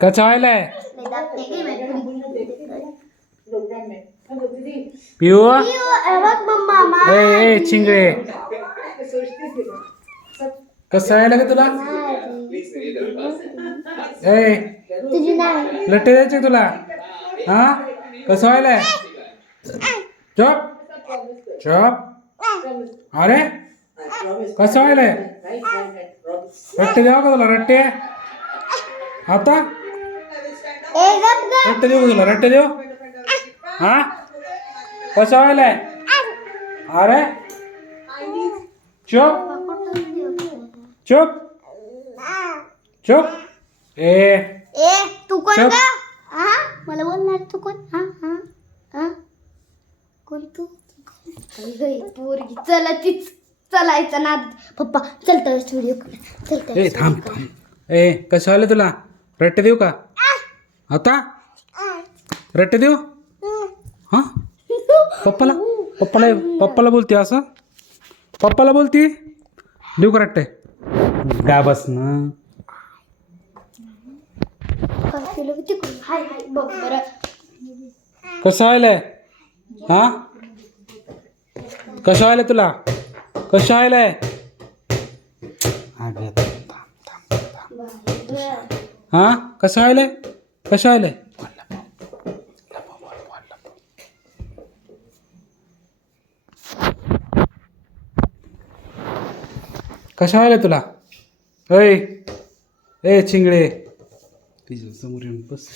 कसं व्हायलाय पिऊ ए चिंगळे कसं व्हायला का तुला ए लट्टे द्यायचे तुला हा कसं व्हायलाय चप चप अरे कसं व्हायलाय रट्टे द्यावं का तुला रट्टे आता रट्टे देऊ तुला रट्टे देऊ हा कसं व्हायलाय अरे चुप चुप चुप ए तू कोण का हा मला बोलणार तू कोण हा हा हा कोण तू पोरगी चला तीच चलायचं ना पप्पा चलता व्हिडिओ चलता ए थांब थांब ए कसं व्हायला तुला रट्टे देऊ का आता रट्टे देऊ हा पप्पाला पप्पाला पप्पाला बोलते असं पप्पाला बोलती देऊ का रट्टे गा बस ना कसं व्हायलंय हा कसं व्हायलंय तुला कसं व्हायलंय हा कसं व्हायलंय कसं व्हायलंय कसं व्हायलंय तुला ए चिंगळे तिच्या समोर येऊन बस